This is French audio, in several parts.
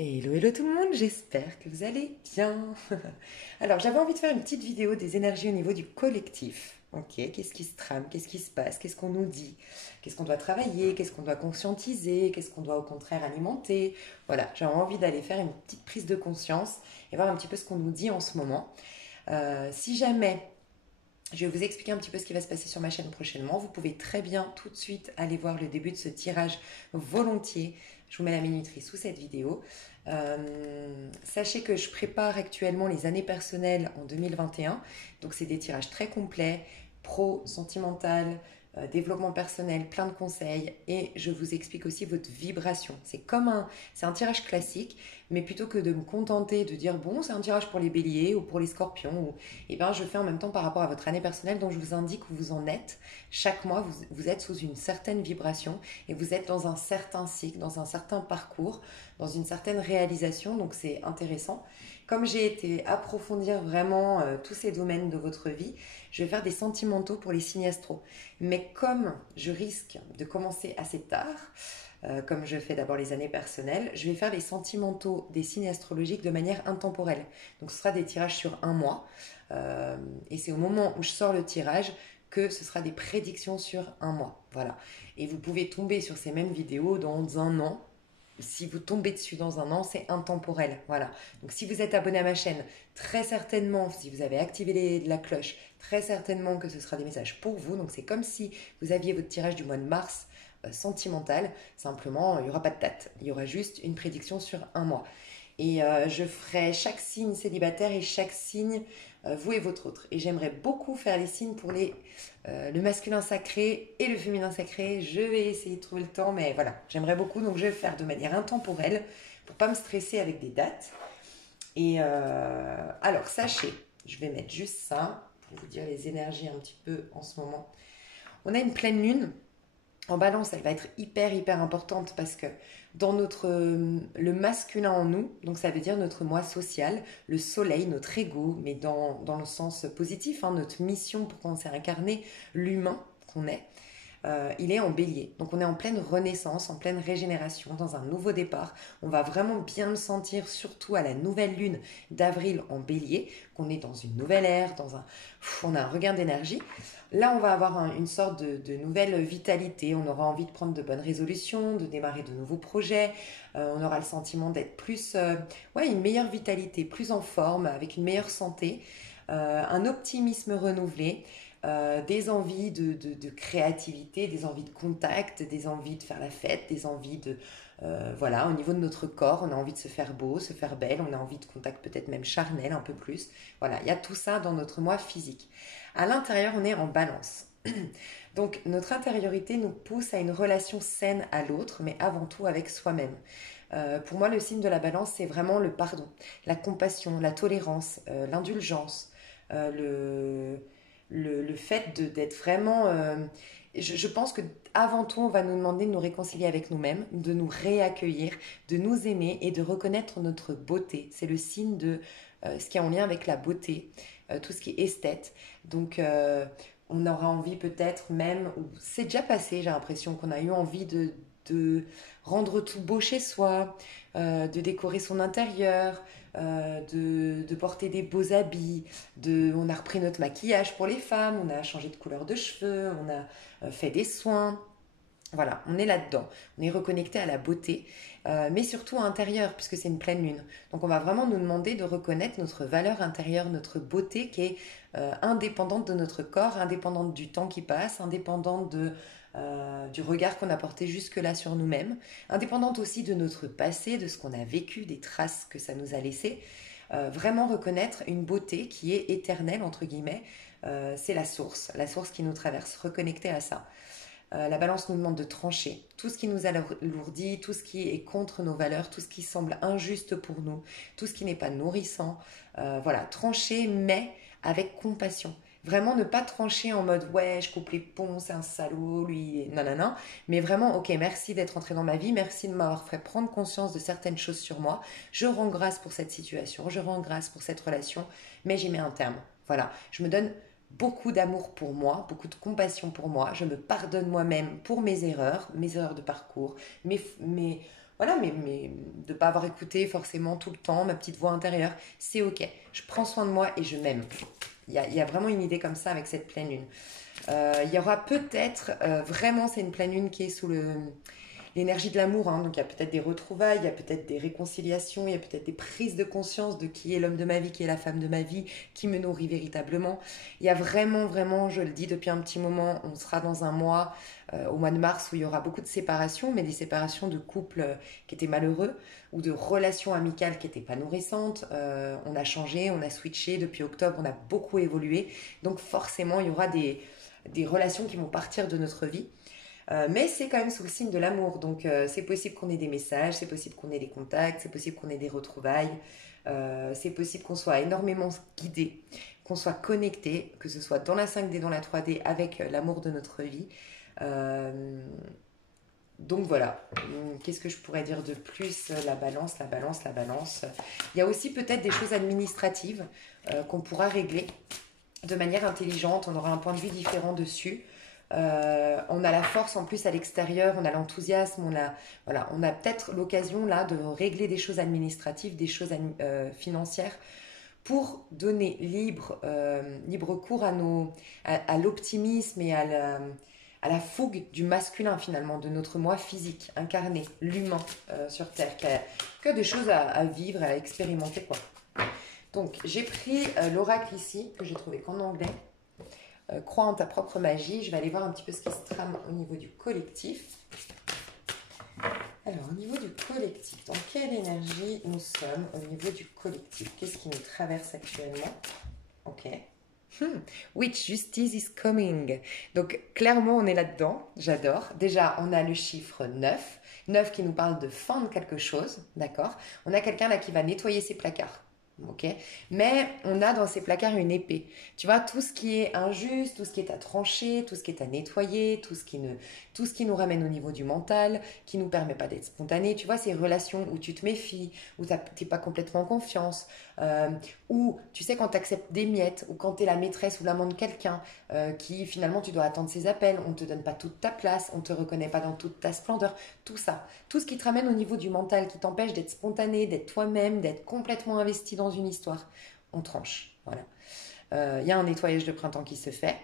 Hello, hello tout le monde, j'espère que vous allez bien. Alors, j'avais envie de faire une petite vidéo des énergies au niveau du collectif. Ok, qu'est-ce qui se trame, qu'est-ce qui se passe, qu'est-ce qu'on nous dit, qu'est-ce qu'on doit travailler, qu'est-ce qu'on doit conscientiser, qu'est-ce qu'on doit au contraire alimenter. Voilà, j'avais envie d'aller faire une petite prise de conscience et voir un petit peu ce qu'on nous dit en ce moment. Si jamais je vais vous expliquer un petit peu ce qui va se passer sur ma chaîne prochainement. Vous pouvez très bien tout de suite aller voir le début de ce tirage volontiers. Je vous mets la minuterie sous cette vidéo. Sachez que je prépare actuellement les années personnelles en 2021. Donc c'est des tirages très complets, pro, sentimental, développement personnel, plein de conseils. Et je vous explique aussi votre vibration. C'est un tirage classique, mais plutôt que de me contenter de dire bon, c'est un tirage pour les béliers ou pour les scorpions, et ben, je fais en même temps par rapport à votre année personnelle, dont je vous indique où vous en êtes. Chaque mois, vous êtes sous une certaine vibration et vous êtes dans un certain cycle, dans un certain parcours, dans une certaine réalisation. Donc c'est intéressant. Comme j'ai été approfondir vraiment tous ces domaines de votre vie, je vais faire des sentimentaux pour les signes astro. Mais comme je risque de commencer assez tard, comme je fais d'abord les années personnelles, je vais faire les sentimentaux des signes astrologiques de manière intemporelle. Donc ce sera des tirages sur un mois. Et c'est au moment où je sors le tirage que ce sera des prédictions sur un mois. Voilà. Et vous pouvez tomber sur ces mêmes vidéos dans un an. Si vous tombez dessus dans un an, c'est intemporel. Voilà. Donc si vous êtes abonné à ma chaîne, très certainement, si vous avez activé la cloche, très certainement que ce sera des messages pour vous. Donc c'est comme si vous aviez votre tirage du mois de mars sentimental. Simplement, il n'y aura pas de date. Il y aura juste une prédiction sur un mois. Et je ferai chaque signe célibataire et chaque signe, vous et votre autre. Et j'aimerais beaucoup faire les signes pour le masculin sacré et le féminin sacré. Je vais essayer de trouver le temps, mais voilà, j'aimerais beaucoup. Donc je vais le faire de manière intemporelle pour pas me stresser avec des dates. Et alors, sachez, je vais mettre juste ça pour vous dire les énergies un petit peu en ce moment. On a une pleine lune en balance, elle va être hyper hyper importante parce que dans le masculin en nous, donc ça veut dire notre moi social, le soleil, notre ego, mais dans le sens positif, hein, notre mission pour commencer à incarner l'humain qu'on est, il est en bélier. Donc on est en pleine renaissance, en pleine régénération, dans un nouveau départ. On va vraiment bien le sentir, surtout à la nouvelle lune d'avril en bélier, qu'on est dans une nouvelle ère, on a un regain d'énergie. Là, on va avoir une sorte de nouvelle vitalité. On aura envie de prendre de bonnes résolutions, de démarrer de nouveaux projets. On aura le sentiment d'être plus, ouais, une meilleure vitalité, plus en forme, avec une meilleure santé, un optimisme renouvelé. Des envies de créativité, des envies de contact, des envies de faire la fête, des envies voilà, au niveau de notre corps, on a envie de se faire beau, se faire belle, on a envie de contact peut-être même charnel un peu plus. Voilà, il y a tout ça dans notre moi physique. À l'intérieur, on est en balance. Donc notre intériorité nous pousse à une relation saine à l'autre, mais avant tout avec soi-même. Pour moi, le signe de la balance, c'est vraiment le pardon, la compassion, la tolérance, l'indulgence, le fait d'être vraiment... je pense que avant tout, on va nous demander de nous réconcilier avec nous-mêmes, de nous réaccueillir, de nous aimer et de reconnaître notre beauté. C'est le signe de ce qui est en lien avec la beauté, tout ce qui est esthète. Donc, on aura envie peut-être même, ou c'est déjà passé, j'ai l'impression qu'on a eu envie de rendre tout beau chez soi, de décorer son intérieur, de porter des beaux habits, on a repris notre maquillage pour les femmes, on a changé de couleur de cheveux, on a fait des soins. Voilà, on est là-dedans. On est reconnecté à la beauté, mais surtout à l'intérieur, puisque c'est une pleine lune. Donc on va vraiment nous demander de reconnaître notre valeur intérieure, notre beauté qui est indépendante de notre corps, indépendante du temps qui passe, indépendante du regard qu'on a porté jusque-là sur nous-mêmes, indépendante aussi de notre passé, de ce qu'on a vécu, des traces que ça nous a laissées. Vraiment reconnaître une beauté qui est éternelle, entre guillemets, c'est la source qui nous traverse, reconnecter à ça. La balance nous demande de trancher tout ce qui nous alourdit, tout ce qui est contre nos valeurs, tout ce qui semble injuste pour nous, tout ce qui n'est pas nourrissant. Voilà, trancher, mais avec compassion. Vraiment ne pas trancher en mode ouais, je coupe les ponts, c'est un salaud, lui, non, non, non. Mais vraiment, ok, merci d'être entré dans ma vie, merci de m'avoir fait prendre conscience de certaines choses sur moi. Je rends grâce pour cette situation, je rends grâce pour cette relation, mais j'y mets un terme. Voilà, je me donne beaucoup d'amour pour moi, beaucoup de compassion pour moi. Je me pardonne moi-même pour mes erreurs de parcours, voilà, mais de ne pas avoir écouté forcément tout le temps ma petite voix intérieure, c'est ok. Je prends soin de moi et je m'aime. Il y a vraiment une idée comme ça avec cette pleine lune. Il y aura peut-être, vraiment, c'est une pleine lune qui est sous l'énergie de l'amour, hein. Donc il y a peut-être des retrouvailles, il y a peut-être des réconciliations, il y a peut-être des prises de conscience de qui est l'homme de ma vie, qui est la femme de ma vie, qui me nourrit véritablement. Il y a vraiment, vraiment, je le dis depuis un petit moment, on sera dans un mois, au mois de mars, où il y aura beaucoup de séparations, mais des séparations de couples qui étaient malheureux ou de relations amicales qui n'étaient pas nourrissantes. On a changé, on a switché depuis octobre, on a beaucoup évolué. Donc forcément, il y aura des relations qui vont partir de notre vie. Mais c'est quand même sous le signe de l'amour. Donc c'est possible qu'on ait des messages, c'est possible qu'on ait des contacts, c'est possible qu'on ait des retrouvailles, c'est possible qu'on soit énormément guidé, qu'on soit connecté, que ce soit dans la 5D, dans la 3D, avec l'amour de notre vie. Euh, donc voilà. Qu'est-ce que je pourrais dire de plus? La balance, la balance, la balance. Il y a aussi peut-être des choses administratives qu'on pourra régler de manière intelligente. On aura un point de vue différent dessus. On a la force en plus à l'extérieur, on a l'enthousiasme, voilà, on a peut-être l'occasion là de régler des choses administratives, des choses financières pour donner libre cours à l'optimisme et à la fougue du masculin finalement, de notre moi physique, incarné, l'humain sur Terre, qui a des choses à vivre, à expérimenter quoi. Donc j'ai pris l'oracle ici, que j'ai trouvé qu'en anglais. Crois en ta propre magie. Je vais aller voir un petit peu ce qui se trame au niveau du collectif. Alors, au niveau du collectif, dans quelle énergie nous sommes au niveau du collectif? Qu'est-ce qui nous traverse actuellement? Ok. Which justice is coming? Donc, clairement, on est là-dedans. J'adore. Déjà, on a le chiffre 9. 9 qui nous parle de fin de quelque chose. D'accord? On a quelqu'un là qui va nettoyer ses placards. Ok, mais on a dans ces placards une épée. Tu vois, tout ce qui est injuste, tout ce qui est à trancher, tout ce qui est à nettoyer, tout ce qui nous ramène au niveau du mental, qui nous permet pas d'être spontané. Tu vois, ces relations où tu te méfies, où t'es pas complètement en confiance, où tu sais quand tu acceptes des miettes, ou quand tu es la maîtresse ou l'amant de quelqu'un, qui finalement tu dois attendre ses appels, on te donne pas toute ta place, on te reconnaît pas dans toute ta splendeur. Tout ça, tout ce qui te ramène au niveau du mental, qui t'empêche d'être spontané, d'être toi-même, d'être complètement investi dans une histoire, on tranche. Voilà. Il y a un nettoyage de printemps qui se fait.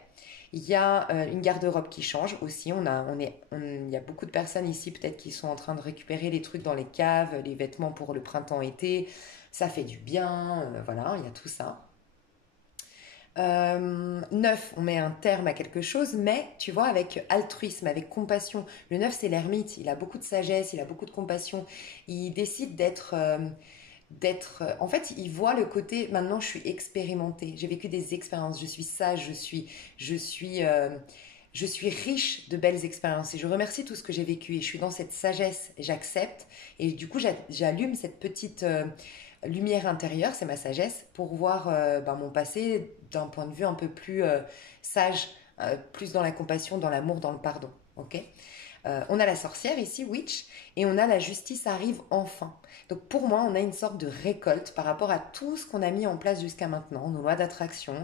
Il y a une garde-robe qui change aussi. Il y a beaucoup de personnes ici peut-être qui sont en train de récupérer les trucs dans les caves, les vêtements pour le printemps-été. Ça fait du bien. Voilà, il y a tout ça. 9, on met un terme à quelque chose, mais tu vois, avec altruisme, avec compassion. Le 9, c'est l'ermite, il a beaucoup de sagesse, il a beaucoup de compassion. Il décide en fait, il voit le côté, maintenant je suis expérimentée, j'ai vécu des expériences, je suis sage, je suis, je suis riche de belles expériences et je remercie tout ce que j'ai vécu et je suis dans cette sagesse, j'accepte et du coup j'allume cette petite lumière intérieure, c'est ma sagesse, pour voir mon passé d'un point de vue un peu plus sage, plus dans la compassion, dans l'amour, dans le pardon. Ok. On a la sorcière ici, witch, et on a la justice arrive enfin. Donc pour moi, on a une sorte de récolte par rapport à tout ce qu'on a mis en place jusqu'à maintenant, nos lois d'attraction,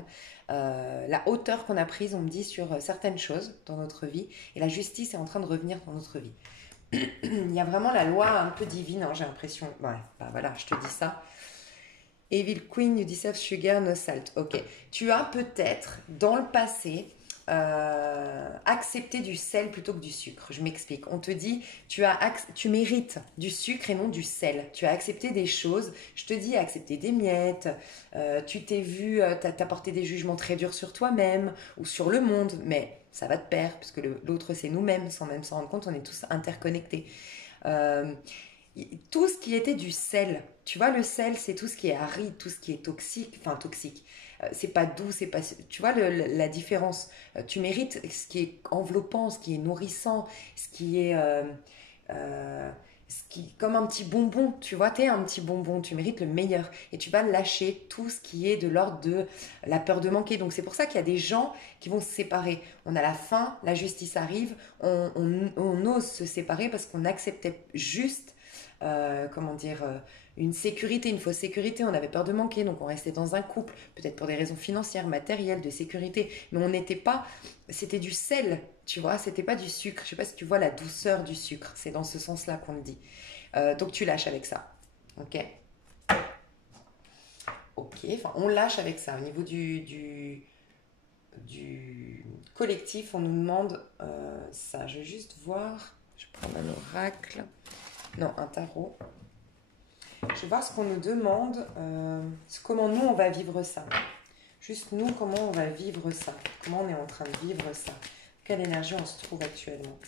la hauteur qu'on a prise, on me dit, sur certaines choses dans notre vie, et la justice est en train de revenir dans notre vie. Il y a vraiment la loi un peu divine, hein, j'ai l'impression. Ouais, bah voilà, je te dis ça. Evil Queen, you deserve sugar, no salt. Ok. Tu as peut-être, dans le passé, accepté du sel plutôt que du sucre. Je m'explique. On te dit, tu mérites du sucre et non du sel. Tu as accepté des choses. Je te dis, accepter des miettes. Tu t'es vu, t'as porté des jugements très durs sur toi-même ou sur le monde. Mais ça va de pair, parce que l'autre, c'est nous-mêmes. Sans même s'en rendre compte, on est tous interconnectés. Euh, tout ce qui était du sel. Tu vois, le sel, c'est tout ce qui est aride, tout ce qui est toxique. Enfin, toxique. C'est pas doux, c'est pas. Tu vois la différence. Tu mérites ce qui est enveloppant, ce qui est nourrissant, ce qui est. Comme un petit bonbon, tu vois, t'es un petit bonbon, tu mérites le meilleur et tu vas lâcher tout ce qui est de l'ordre de la peur de manquer. Donc c'est pour ça qu'il y a des gens qui vont se séparer. On a la faim, la justice arrive, on ose se séparer parce qu'on acceptait juste, comment dire, une sécurité, une fausse sécurité. On avait peur de manquer, donc on restait dans un couple, peut-être pour des raisons financières, matérielles, de sécurité. Mais on n'était pas, c'était du sel, tu vois, c'était pas du sucre. Je sais pas si tu vois la douceur du sucre, c'est dans ce sens-là qu'on le dit. Donc tu lâches avec ça. Ok? Ok, enfin on lâche avec ça. Au niveau du collectif, on nous demande ça. Je vais juste voir. Je prends un oracle. Non, un tarot. Je vais voir ce qu'on nous demande. Comment nous, on va vivre ça. Juste nous, comment on va vivre ça. Comment on est en train de vivre ça. Quelle énergie on se trouve actuellement.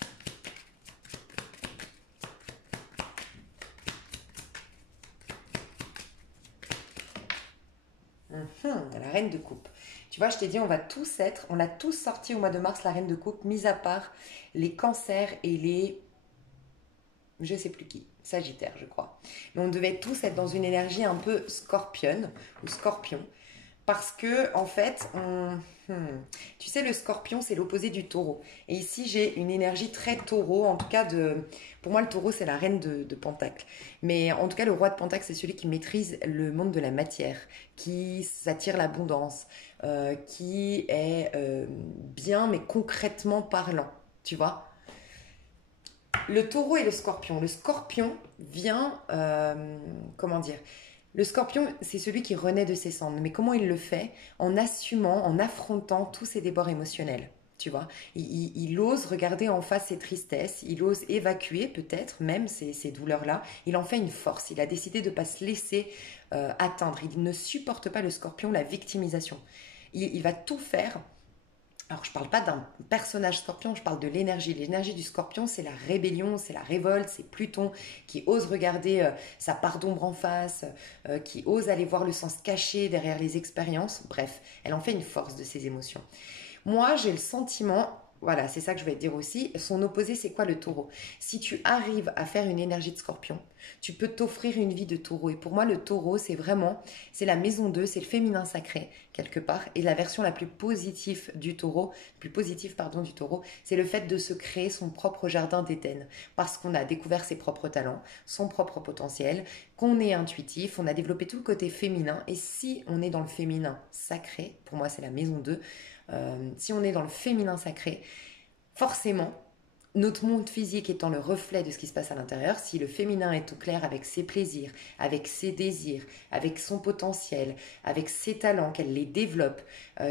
La reine de coupe. Tu vois, je t'ai dit, on l'a tous sorti au mois de mars, la reine de coupe, mis à part les cancers et les, je sais plus qui, Sagittaire, je crois. Mais on devait tous être dans une énergie un peu scorpionne ou scorpion. Parce que, en fait, tu sais, le scorpion, c'est l'opposé du taureau. Et ici, j'ai une énergie très taureau. En tout cas, pour moi, le taureau, c'est la reine de Pentacle. Mais en tout cas, le roi de Pentacle, c'est celui qui maîtrise le monde de la matière, qui s'attire l'abondance, qui est bien, mais concrètement parlant. Tu vois? Le taureau et le scorpion. Le scorpion vient, comment dire? Le scorpion, c'est celui qui renaît de ses cendres. Mais comment il le fait? En assumant, en affrontant tous ses débords émotionnels. Tu vois, il ose regarder en face ses tristesses, il ose évacuer peut-être même ces douleurs-là. Il en fait une force. Il a décidé de ne pas se laisser atteindre. Il ne supporte pas le scorpion, la victimisation. Il va tout faire. Alors, je ne parle pas d'un personnage scorpion, je parle de l'énergie. L'énergie du scorpion, c'est la rébellion, c'est la révolte, c'est Pluton qui ose regarder sa part d'ombre en face, qui ose aller voir le sens caché derrière les expériences. Bref, elle en fait une force de ses émotions. Moi, j'ai le sentiment, voilà, c'est ça que je vais te dire aussi, son opposé, c'est quoi le taureau? Si tu arrives à faire une énergie de scorpion, tu peux t'offrir une vie de taureau. Et pour moi, le taureau, c'est la maison 2, c'est le féminin sacré, quelque part. Et la version la plus positive du taureau, c'est le fait de se créer son propre jardin d'Éden. Parce qu'on a découvert ses propres talents, son propre potentiel, qu'on est intuitif, on a développé tout le côté féminin. Et si on est dans le féminin sacré, pour moi, c'est la maison 2, si on est dans le féminin sacré, forcément, notre monde physique étant le reflet de ce qui se passe à l'intérieur, si le féminin est au clair avec ses plaisirs, avec ses désirs, avec son potentiel, avec ses talents, qu'elle les développe,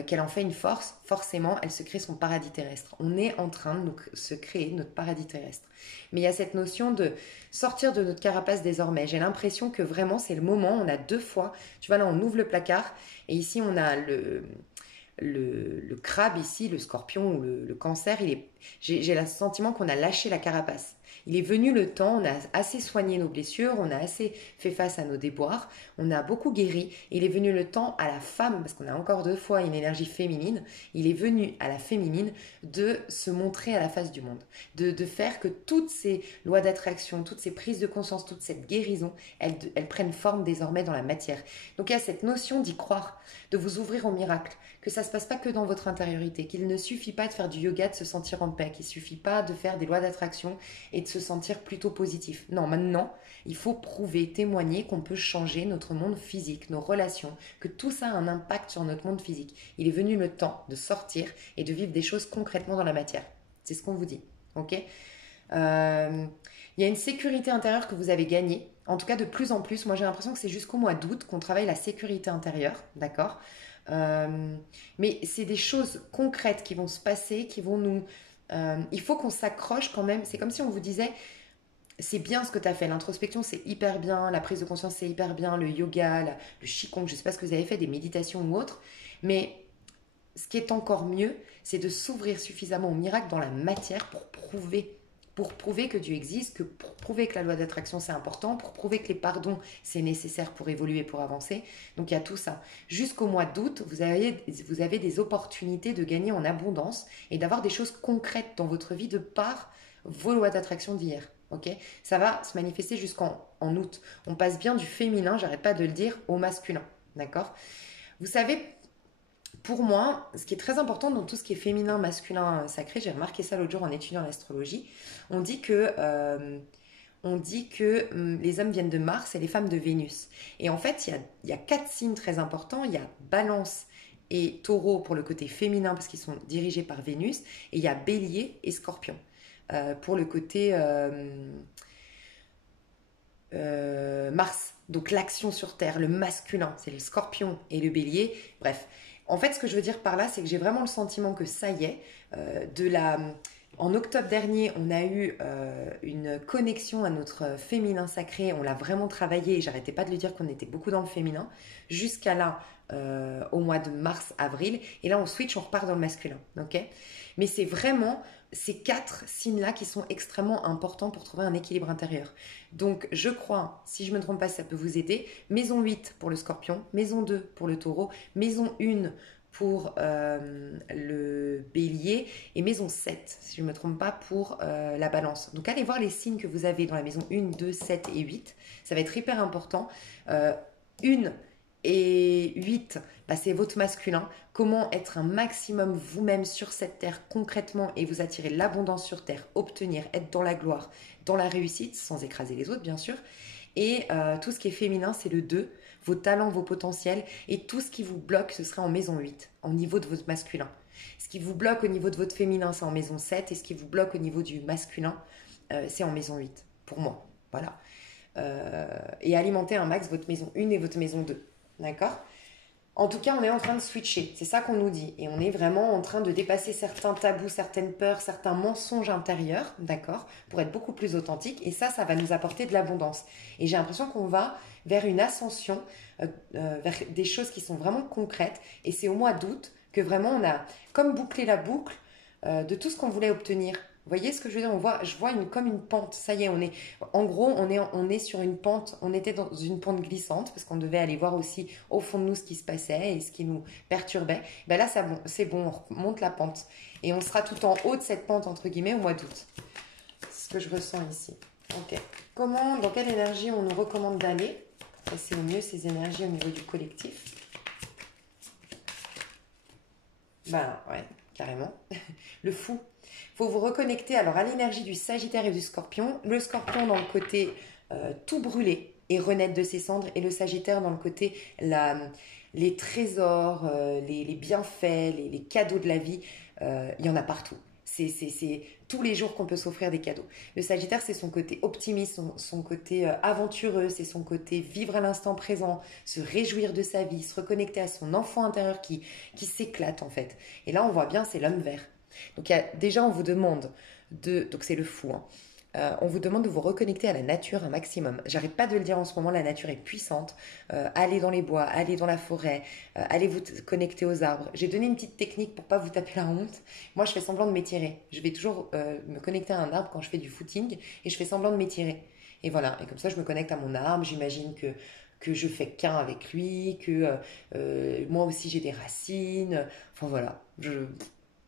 qu'elle en fait une force, forcément, elle se crée son paradis terrestre. On est en train de se créer notre paradis terrestre. Mais il y a cette notion de sortir de notre carapace désormais. J'ai l'impression que vraiment, c'est le moment. On a deux fois, tu vois, là, on ouvre le placard et ici, on a le crabe ici, le scorpion ou le cancer, j'ai le sentiment qu'on a lâché la carapace. Il est venu le temps, on a assez soigné nos blessures, on a assez fait face à nos déboires, on a beaucoup guéri. Il est venu le temps à la femme, parce qu'on a encore deux fois une énergie féminine, il est venu à la féminine de se montrer à la face du monde, de faire que toutes ces lois d'attraction, toutes ces prises de conscience, toute cette guérison, elles prennent forme désormais dans la matière. Donc il y a cette notion d'y croire, de vous ouvrir au miracle, que ça ne se passe pas que dans votre intériorité, qu'il ne suffit pas de faire du yoga, de se sentir en paix, qu'il ne suffit pas de faire des lois d'attraction et de se sentir plutôt positif. Non, maintenant, il faut prouver, témoigner qu'on peut changer notre monde physique, nos relations, que tout ça a un impact sur notre monde physique. Il est venu le temps de sortir et de vivre des choses concrètement dans la matière. C'est ce qu'on vous dit. Ok? Il y a une sécurité intérieure que vous avez gagnée. En tout cas, de plus en plus. Moi, j'ai l'impression que c'est jusqu'au mois d'août qu'on travaille la sécurité intérieure. D'accord? Mais c'est des choses concrètes qui vont se passer, qui vont nous... il faut qu'on s'accroche quand même. C'est comme si on vous disait, c'est bien ce que tu as fait. L'introspection, c'est hyper bien. La prise de conscience, c'est hyper bien. Le yoga, le qigong, je ne sais pas ce que vous avez fait, des méditations ou autres. Mais ce qui est encore mieux, c'est de s'ouvrir suffisamment au miracle dans la matière pour prouver que Dieu existe, pour prouver que la loi d'attraction c'est important, pour prouver que les pardons c'est nécessaire pour évoluer, pour avancer. Donc il y a tout ça. Jusqu'au mois d'août, vous avez des opportunités de gagner en abondance et d'avoir des choses concrètes dans votre vie de par vos lois d'attraction d'hier. Ok, ça va se manifester jusqu'en août. On passe bien du féminin, j'arrête pas de le dire, au masculin. D'accord? Vous savez, pour moi, ce qui est très important dans tout ce qui est féminin, masculin, sacré, j'ai remarqué ça l'autre jour en étudiant l'astrologie, on dit que les hommes viennent de Mars et les femmes de Vénus. Et en fait, il y a quatre signes très importants. Il y a Balance et Taureau pour le côté féminin parce qu'ils sont dirigés par Vénus. Et il y a Bélier et Scorpion pour le côté, pour le côté masculin. Pour le côté masculin, il y a Cancer et Scorpion. Et il y a Bélier et Scorpion. Et il y a Bélier et Scorpion. Et il y a Bélier et Scorpion. Et il y a Cancer et Scorpion. Et il y a Bélier et Scorpion. Pour le côté Mars, donc l'action sur Terre, le masculin, c'est le Scorpion et le Bélier. Bref, en fait, ce que je veux dire par là, c'est que j'ai vraiment le sentiment que ça y est, de la en octobre dernier, on a eu une connexion à notre féminin sacré. On l'a vraiment travaillé et j'arrêtais pas de lui dire qu'on était beaucoup dans le féminin. Jusqu'à là, au mois de mars, avril. Et là, on switch, on repart dans le masculin. Ok. Mais c'est vraiment ces 4 signes-là qui sont extrêmement importants pour trouver un équilibre intérieur. Donc, je crois, si je ne me trompe pas, ça peut vous aider. Maison 8 pour le scorpion, maison 2 pour le taureau, maison 1 pour le bélier et maison 7, si je ne me trompe pas, pour la balance. Donc allez voir les signes que vous avez dans la maison 1, 2, 7 et 8. Ça va être hyper important. 1 et 8, bah, c'est votre masculin. Comment être un maximum vous-même sur cette terre concrètement et vous attirer l'abondance sur terre, obtenir, être dans la gloire, dans la réussite, sans écraser les autres bien sûr. Et tout ce qui est féminin, c'est le 2, vos talents, vos potentiels. Et tout ce qui vous bloque, ce sera en maison 8, au niveau de votre masculin. Ce qui vous bloque au niveau de votre féminin, c'est en maison 7. Et ce qui vous bloque au niveau du masculin, c'est en maison 8, pour moi. Voilà. Et alimenter un max votre maison 1 et votre maison 2. D'accord ? En tout cas, on est en train de switcher. C'est ça qu'on nous dit. Et on est vraiment en train de dépasser certains tabous, certaines peurs, certains mensonges intérieurs, d'accord, pour être beaucoup plus authentique. Et ça va nous apporter de l'abondance. Et j'ai l'impression qu'on va vers une ascension, vers des choses qui sont vraiment concrètes. Et c'est au mois d'août que vraiment on a comme bouclé la boucle de tout ce qu'on voulait obtenir. Vous voyez ce que je veux dire? Je vois comme une pente. Ça y est, en gros, on est sur une pente. On était dans une pente glissante parce qu'on devait aller voir aussi au fond de nous ce qui se passait et ce qui nous perturbait. Ben là, c'est bon, on remonte la pente. Et on sera tout en haut de cette pente, entre guillemets, au mois d'août. C'est ce que je ressens ici. Ok. Dans quelle énergie on nous recommande d'aller pour passer au mieux ces énergies au niveau du collectif? Ben ouais, carrément. Le fou. Il faut vous reconnecter alors à l'énergie du Sagittaire et du Scorpion. Le Scorpion dans le côté tout brûler et renaître de ses cendres. Et le Sagittaire dans le côté les trésors, les bienfaits, les cadeaux de la vie. Il y en a partout. C'est tous les jours qu'on peut s'offrir des cadeaux. Le Sagittaire, c'est son côté optimiste, son côté aventureux, c'est son côté vivre à l'instant présent, se réjouir de sa vie, se reconnecter à son enfant intérieur qui s'éclate en fait. Et là, on voit bien, c'est l'homme vert. Donc déjà, on vous demande donc c'est le fou, hein. On vous demande de vous reconnecter à la nature un maximum. J'arrête pas de le dire en ce moment, la nature est puissante. Allez dans les bois, allez dans la forêt, allez vous connecter aux arbres. J'ai donné une petite technique pour pas vous taper la honte. Moi, je fais semblant de m'étirer. Je vais toujours me connecter à un arbre quand je fais du footing et je fais semblant de m'étirer. Et voilà, et comme ça, je me connecte à mon arbre. J'imagine que je fais qu'un avec lui, que moi aussi j'ai des racines. Enfin voilà,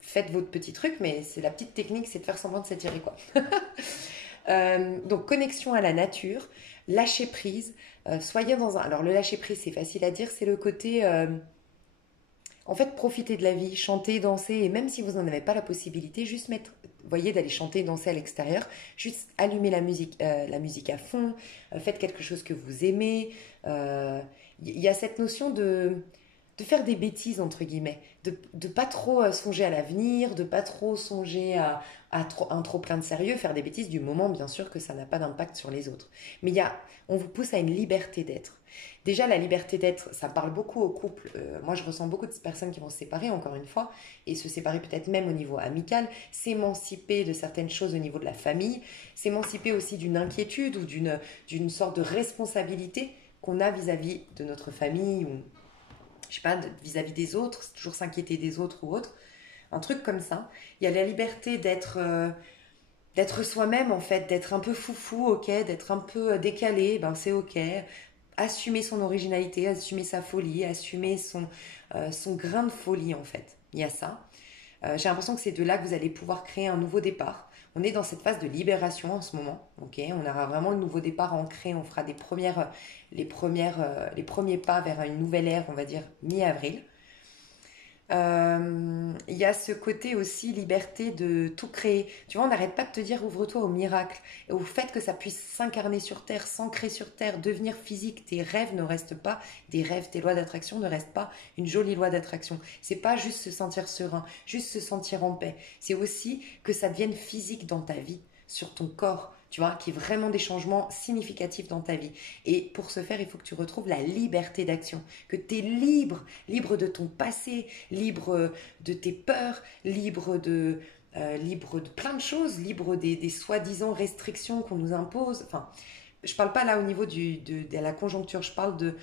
faites votre petit truc, mais c'est la petite technique, c'est de faire semblant de s'étirer, quoi. Donc, connexion à la nature, lâcher prise, soyez dans un... Alors, le lâcher prise, c'est facile à dire, c'est le côté... en fait, profiter de la vie, chanter, danser, et même si vous n'en avez pas la possibilité, juste vous voyez, d'aller chanter, danser à l'extérieur, juste allumer la musique à fond, faites quelque chose que vous aimez. Il y a cette notion de faire des bêtises, entre guillemets, de pas trop songer à l'avenir, de pas trop songer à un trop plein de sérieux, faire des bêtises du moment, bien sûr que ça n'a pas d'impact sur les autres. Mais on vous pousse à une liberté d'être. Déjà, la liberté d'être, ça parle beaucoup aux couples. Moi, je ressens beaucoup de personnes qui vont se séparer, encore une fois, et se séparer peut-être même au niveau amical, s'émanciper de certaines choses au niveau de la famille, s'émanciper aussi d'une inquiétude ou d'une sorte de responsabilité qu'on a vis-à-vis de notre famille ou je sais pas, vis-à-vis des autres, toujours s'inquiéter des autres ou autre, un truc comme ça. Il y a la liberté d'être soi-même en fait, d'être un peu foufou, ok, d'être un peu décalé, ben c'est ok. Assumer son originalité, assumer sa folie, assumer son grain de folie en fait. Il y a ça. J'ai l'impression que c'est de là que vous allez pouvoir créer un nouveau départ. On est dans cette phase de libération en ce moment, ok. On aura vraiment le nouveau départ ancré. On fera les premiers pas vers une nouvelle ère, on va dire mi-avril. Il y a ce côté aussi liberté de tout créer. Tu vois, on n'arrête pas de te dire ouvre-toi au miracle et au fait que ça puisse s'incarner sur Terre, s'ancrer sur Terre, devenir physique. Tes rêves ne restent pas des rêves, tes lois d'attraction ne restent pas une jolie loi d'attraction. C'est pas juste se sentir serein, juste se sentir en paix. C'est aussi que ça devienne physique dans ta vie, sur ton corps. tu vois, qu'il y ait vraiment des changements significatifs dans ta vie. Et pour ce faire, il faut que tu retrouves la liberté d'action, que tu es libre, libre de ton passé, libre de tes peurs, libre de plein de choses, libre des soi-disant restrictions qu'on nous impose. Enfin, je parle pas là au niveau de la conjoncture, je parle de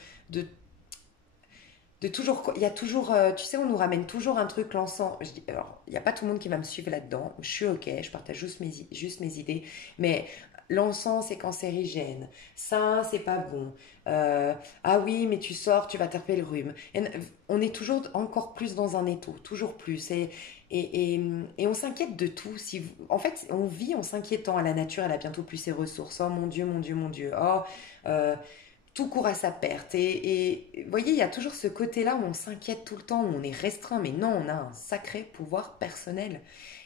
de toujours, il y a toujours, tu sais, on nous ramène toujours un truc l'encens. Je dis, alors, il n'y a pas tout le monde qui va me suivre là-dedans. Je suis ok, je partage juste mes idées. Mais l'encens, c'est cancérigène. Ça, c'est pas bon. Ah oui, mais tu sors, tu vas taper le rhume. Et on est toujours encore plus dans un étau, toujours plus. Et on s'inquiète de tout. En fait, on vit en s'inquiétant à la nature. Elle a bientôt plus ses ressources. Oh mon Dieu, mon Dieu, mon Dieu. Oh, euh, tout court à sa perte. Et vous voyez, il y a toujours ce côté-là où on s'inquiète tout le temps, où on est restreint, mais non, on a un sacré pouvoir personnel.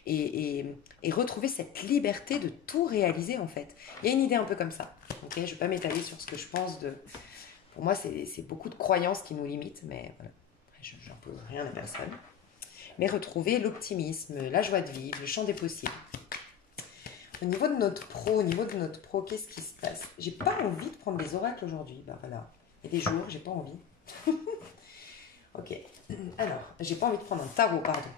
Et retrouver cette liberté de tout réaliser, en fait. Il y a une idée un peu comme ça. Ok, je ne vais pas m'étaler sur ce que je pense de... Pour moi, c'est beaucoup de croyances qui nous limitent, mais voilà. Je n'impose rien à personne. Mais retrouver l'optimisme, la joie de vivre, le champ des possibles. Au niveau de notre pro, qu'est-ce qui se passe? J'ai pas envie de prendre des oracles aujourd'hui. Bah voilà. Il y a des jours, j'ai pas envie. Ok. Alors, j'ai pas envie de prendre un tarot, pardon.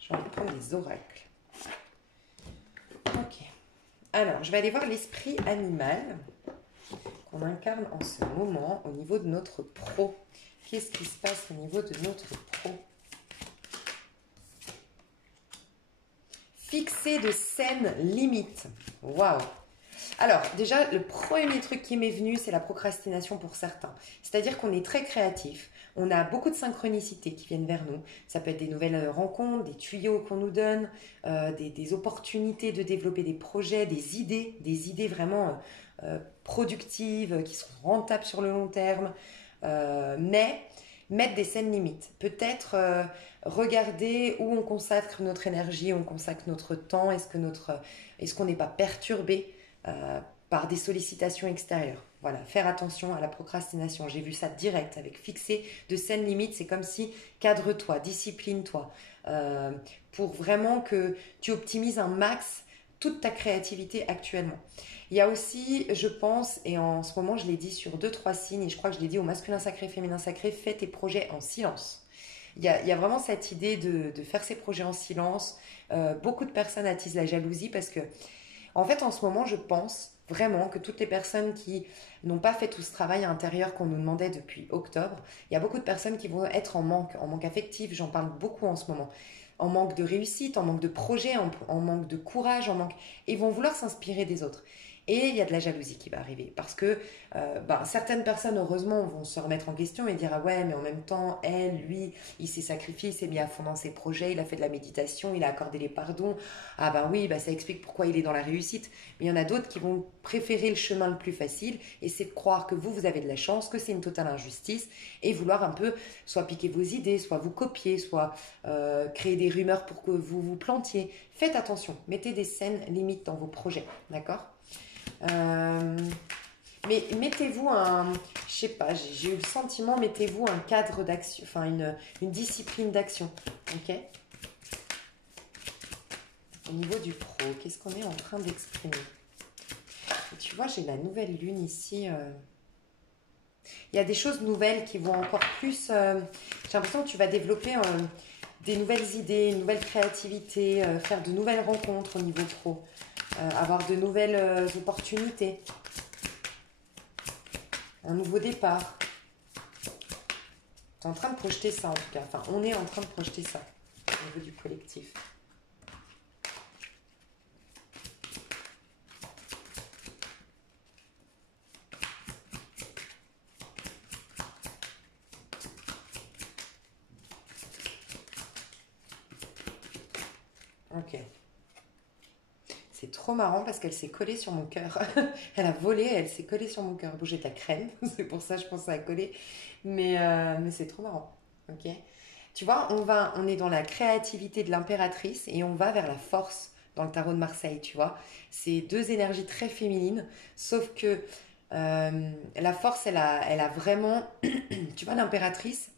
J'ai envie de prendre des oracles. Ok. Alors, je vais aller voir l'esprit animal qu'on incarne en ce moment au niveau de notre pro. Qu'est-ce qui se passe au niveau de notre pro? Fixer de saines limites. Waouh! Alors, déjà, le premier truc qui m'est venu, c'est la procrastination pour certains. C'est-à-dire qu'on est très créatif, on a beaucoup de synchronicités qui viennent vers nous. Ça peut être des nouvelles rencontres, des tuyaux qu'on nous donne, des opportunités de développer des projets, des idées vraiment productives, qui seront rentables sur le long terme. Mais mettre des saines limites. Peut-être regarder où on consacre notre énergie, où on consacre notre temps. Est-ce qu'on n'est pas perturbé par des sollicitations extérieures? Voilà, faire attention à la procrastination. J'ai vu ça direct avec fixer de saines limites. C'est comme si cadre-toi, discipline-toi, pour vraiment que tu optimises un max toute ta créativité actuellement. Il y a aussi, je pense, et en ce moment je l'ai dit sur deux, trois signes, et je crois que je l'ai dit au masculin sacré, féminin sacré, fais tes projets en silence. Il y a vraiment cette idée de faire ses projets en silence. Beaucoup de personnes attisent la jalousie parce que, en fait, en ce moment, je pense vraiment que toutes les personnes qui n'ont pas fait tout ce travail intérieur qu'on nous demandait depuis octobre, il y a beaucoup de personnes qui vont être en manque affectif, j'en parle beaucoup en ce moment, en manque de réussite, en manque de projet, en manque de courage, et ils vont vouloir s'inspirer des autres. Et il y a de la jalousie qui va arriver parce que certaines personnes, heureusement, vont se remettre en question et dire ah ouais, mais en même temps, elle, lui, il s'est sacrifié, il s'est mis à fond dans ses projets, il a fait de la méditation, il a accordé les pardons. Ah ben oui, ça explique pourquoi il est dans la réussite. Mais il y en a d'autres qui vont préférer le chemin le plus facile et c'est de croire que vous avez de la chance, que c'est une totale injustice et vouloir un peu soit piquer vos idées, soit vous copier, soit créer des rumeurs pour que vous vous plantiez. Faites attention, mettez des saines limites dans vos projets, d'accord? Mais mettez-vous je sais pas, j'ai eu le sentiment, mettez-vous un cadre d'action, enfin une discipline d'action, ok? Au niveau du pro, qu'est-ce qu'on est en train d'exprimer? Et tu vois, j'ai la nouvelle lune ici. Il y a des choses nouvelles qui vont encore plus... j'ai l'impression que tu vas développer des nouvelles idées, une nouvelle créativité, faire de nouvelles rencontres au niveau pro, avoir de nouvelles opportunités, un nouveau départ. Tu es en train de projeter ça en tout cas. Enfin, on est en train de projeter ça au niveau du collectif. Ok. C'est trop marrant parce qu'elle s'est collée sur mon cœur. Elle a volé, elle s'est collée sur mon cœur. Bon, j'ai de la crème, c'est pour ça que je pense à coller. Mais c'est trop marrant. Ok. Tu vois, on est dans la créativité de l'impératrice et on va vers la force dans le tarot de Marseille, tu vois. C'est deux énergies très féminines, sauf que la force, elle a vraiment... Tu vois, l'impératrice,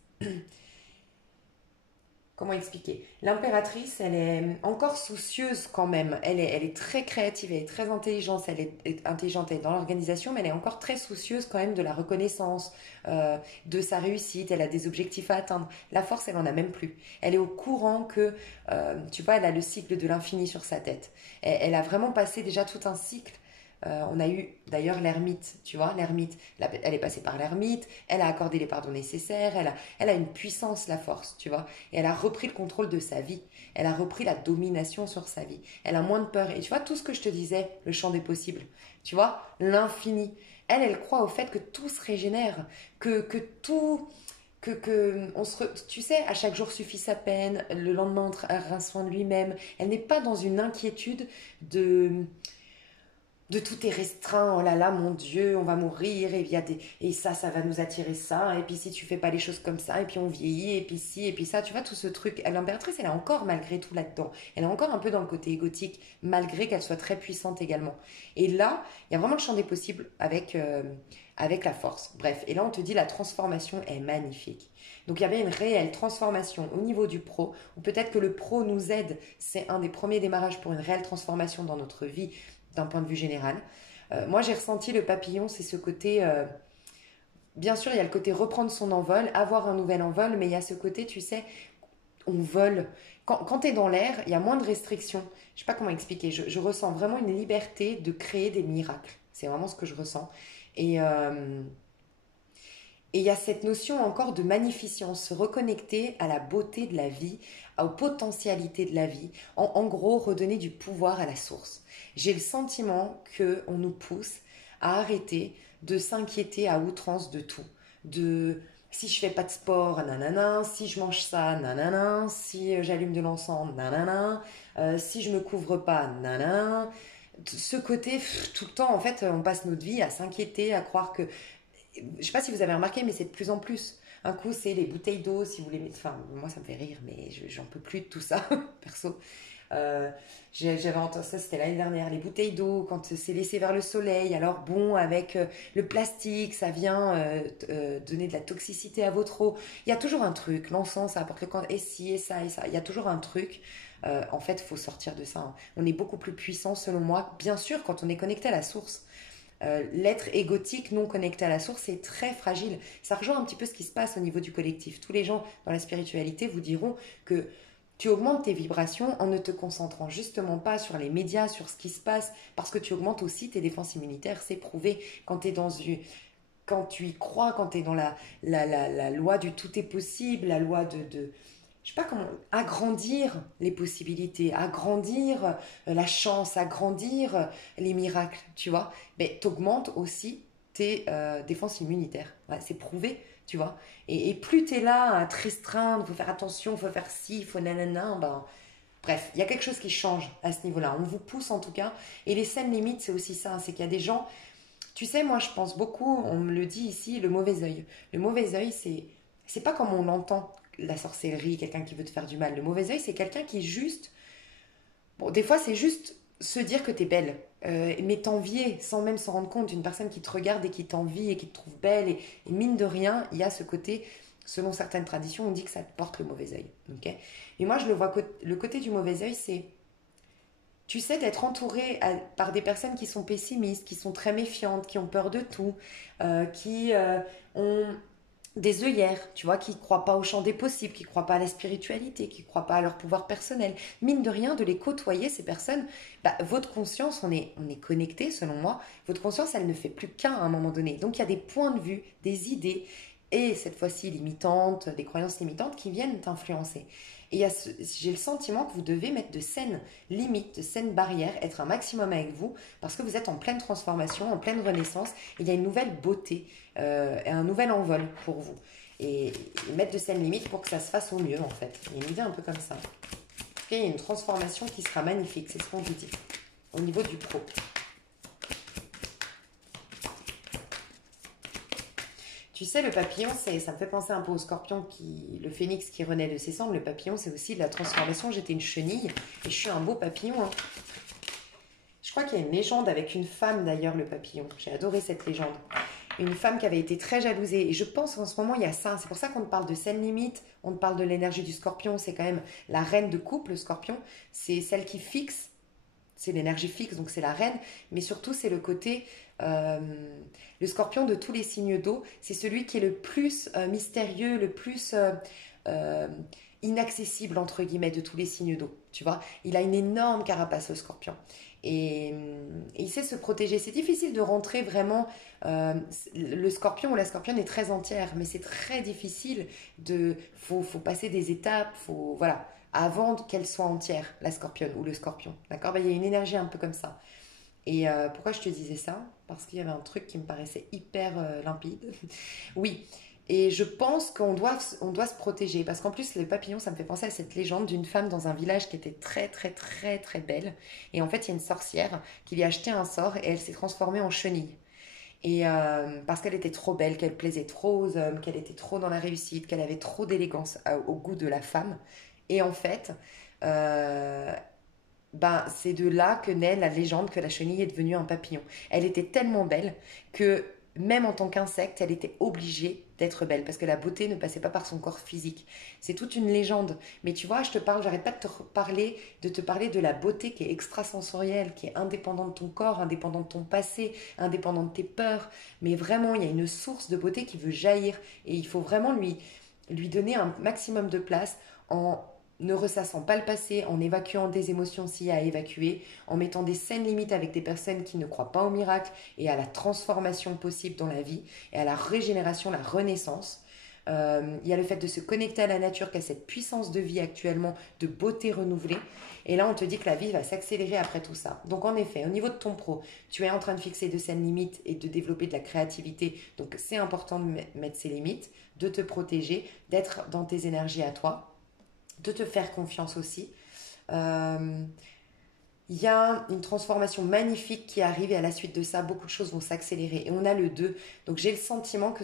comment expliquer? L'impératrice, elle est encore soucieuse quand même. Elle est très créative, elle est très intelligente, est intelligente, elle est dans l'organisation, mais elle est encore très soucieuse quand même de la reconnaissance, de sa réussite. Elle a des objectifs à atteindre. La force, elle en a même plus. Elle est au courant que, tu vois, elle a le cycle de l'infini sur sa tête. Elle a vraiment passé déjà tout un cycle. On a eu d'ailleurs l'ermite, tu vois, l'ermite, elle est passée par l'ermite, elle a accordé les pardons nécessaires, elle a une puissance, la force, tu vois, et elle a repris le contrôle de sa vie, elle a repris la domination sur sa vie, elle a moins de peur, et tu vois, tout ce que je te disais, le champ des possibles, tu vois, l'infini, elle croit au fait que tout se régénère, que tout, tu sais, à chaque jour suffit sa peine, le lendemain on rince soin de lui-même, elle n'est pas dans une inquiétude de tout est restreint, oh là là, mon Dieu, on va mourir, et, et ça va nous attirer ça, et puis si tu fais pas les choses comme ça, et puis on vieillit, et puis ci, et puis ça, tu vois, tout ce truc. L'impératrice, elle est encore malgré tout là-dedans. Elle est encore un peu dans le côté égotique, malgré qu'elle soit très puissante également. Et là, il y a vraiment le champ des possibles avec la force. Bref, et là, on te dit la transformation est magnifique. Donc il y a bien une réelle transformation au niveau du pro, ou peut-être que le pro nous aide, c'est un des premiers démarrages pour une réelle transformation dans notre vie, d'un point de vue général. Moi, j'ai ressenti le papillon, c'est ce côté... bien sûr, il y a le côté reprendre son envol, avoir un nouvel envol, mais il y a ce côté, tu sais, on vole. Quand tu es dans l'air, il y a moins de restrictions. Je sais pas comment expliquer. Je ressens vraiment une liberté de créer des miracles. C'est vraiment ce que je ressens. Et... Et il y a cette notion encore de magnificence, se reconnecter à la beauté de la vie, aux potentialités de la vie, en gros redonner du pouvoir à la source. J'ai le sentiment qu'on nous pousse à arrêter de s'inquiéter à outrance de tout. De si je fais pas de sport, nanana, si je mange ça, nanana, si j'allume de l'encens, nanana, si je me couvre pas, nanana. Ce côté, tout le temps, en fait, on passe notre vie à s'inquiéter, à croire que je sais pas si vous avez remarqué, mais c'est de plus en plus. Un coup, c'est les bouteilles d'eau, si vous les mettez. Enfin, moi, ça me fait rire, mais j'en peux plus de tout ça, perso. J'avais entendu ça, c'était l'année dernière. Les bouteilles d'eau, quand c'est laissé vers le soleil, alors bon, avec le plastique, ça vient donner de la toxicité à votre eau. Il y a toujours un truc. L'encens, ça apporte le cancer. Et ci, et ça, et ça. Il y a toujours un truc. En fait, il faut sortir de ça, hein. On est beaucoup plus puissant, selon moi, bien sûr, quand on est connecté à la source. L'être égotique non connecté à la source est très fragile. Ça rejoint un petit peu ce qui se passe au niveau du collectif. Tous les gens dans la spiritualité vous diront que tu augmentes tes vibrations en ne te concentrant justement pas sur les médias, sur ce qui se passe, parce que tu augmentes aussi tes défenses immunitaires. C'est prouvé quand tu es quand tu y crois, quand tu es dans la loi du tout est possible, la loi je sais pas comment, agrandir les possibilités, agrandir la chance, agrandir les miracles, tu vois. Mais t'augmentes aussi tes défenses immunitaires. Ouais, c'est prouvé, tu vois. Et plus t'es là à te restreindre, faut faire attention, faut faire ci, faut nanana, ben... Bref, il y a quelque chose qui change à ce niveau-là. On vous pousse en tout cas. Et les scènes limites, c'est aussi ça. C'est qu'il y a des gens... Tu sais, moi, je pense beaucoup, on me le dit ici, le mauvais œil. Le mauvais œil, c'est pas comme on l'entend, la sorcellerie, quelqu'un qui veut te faire du mal. Le mauvais œil, c'est quelqu'un qui juste... Bon, des fois, c'est juste se dire que t'es belle. Mais t'envier, sans même s'en rendre compte, une personne qui te regarde et qui t'envie et qui te trouve belle. Et mine de rien, il y a ce côté... Selon certaines traditions, on dit que ça te porte le mauvais œil. Okay, et moi, je le vois, le côté du mauvais œil, c'est... Tu sais, d'être entouré par des personnes qui sont pessimistes, qui sont très méfiantes, qui ont peur de tout, qui ont des œillères, tu vois, qui ne croient pas au champ des possibles, qui ne croient pas à la spiritualité, qui ne croient pas à leur pouvoir personnel. Mine de rien, de les côtoyer, ces personnes, bah, votre conscience, on est connecté, selon moi, votre conscience, elle ne fait plus qu'un à un moment donné. Donc, il y a des points de vue, des idées, et cette fois-ci limitantes, des croyances limitantes qui viennent t'influencer. Et j'ai le sentiment que vous devez mettre de saines limites, de saines barrières, être un maximum avec vous, parce que vous êtes en pleine transformation, en pleine renaissance, et il y a une nouvelle beauté et un nouvel envol pour vous. Et mettre de saines limites pour que ça se fasse au mieux, en fait. Il y a une idée un peu comme ça. Il y a une transformation qui sera magnifique, c'est ce qu'on vous dit, au niveau du pro. Tu sais, le papillon, ça me fait penser un peu au scorpion, le phénix qui renaît de ses cendres. Le papillon, c'est aussi de la transformation. J'étais une chenille et je suis un beau papillon, hein. Je crois qu'il y a une légende avec une femme, d'ailleurs, le papillon. J'ai adoré cette légende. une femme qui avait été très jalousée. Et je pense qu'en ce moment, il y a ça. C'est pour ça qu'on te parle de scène limite, on te parle de l'énergie du scorpion. C'est quand même la reine de couple, le scorpion. C'est celle qui fixe, c'est l'énergie fixe, donc c'est la reine. Mais surtout, c'est le côté, euh, le scorpion de tous les signes d'eau. C'est celui qui est le plus mystérieux, le plus euh, inaccessible, entre guillemets, de tous les signes d'eau. Tu vois, il a une énorme carapace, le scorpion. Et il sait se protéger. C'est difficile de rentrer vraiment. Le scorpion ou la scorpionne est très entière, mais c'est très difficile de. Faut passer des étapes, voilà, avant qu'elle soit entière, la scorpionne ou le scorpion. D'accord? Ben, il y a une énergie un peu comme ça. Et pourquoi je te disais ça? Parce qu'il y avait un truc qui me paraissait hyper limpide. Oui, et je pense qu'on doit se protéger. Parce qu'en plus, le papillon, ça me fait penser à cette légende d'une femme dans un village qui était très, très, très, très belle. Et en fait, il y a une sorcière qui lui a acheté un sort et elle s'est transformée en chenille. Et parce qu'elle était trop belle, qu'elle plaisait trop aux hommes, qu'elle était trop dans la réussite, qu'elle avait trop d'élégance au goût de la femme. Et en fait, euh, ben, c'est de là que naît la légende que la chenille est devenue un papillon. Elle était tellement belle que même en tant qu'insecte, elle était obligée d'être belle parce que la beauté ne passait pas par son corps physique. C'est toute une légende. Mais tu vois, j'arrête pas de te parler de la beauté qui est extrasensorielle, qui est indépendante de ton corps, indépendante de ton passé, indépendante de tes peurs. Mais vraiment, il y a une source de beauté qui veut jaillir et il faut vraiment lui donner un maximum de place en ne ressassant pas le passé, en évacuant des émotions s'il y a à évacuer, en mettant des scènes limites avec des personnes qui ne croient pas au miracle et à la transformation possible dans la vie et à la régénération, la renaissance. Il y a le fait de se connecter à la nature qui a cette puissance de vie actuellement, de beauté renouvelée. Et là, on te dit que la vie va s'accélérer après tout ça. Donc en effet, au niveau de ton pro, tu es en train de fixer de scènes limites et de développer de la créativité. Donc c'est important de mettre ces limites, de te protéger, d'être dans tes énergies à toi, de te faire confiance aussi. Euh, Il y a une transformation magnifique qui arrive et à la suite de ça, beaucoup de choses vont s'accélérer. Et on a le 2. Donc j'ai le sentiment que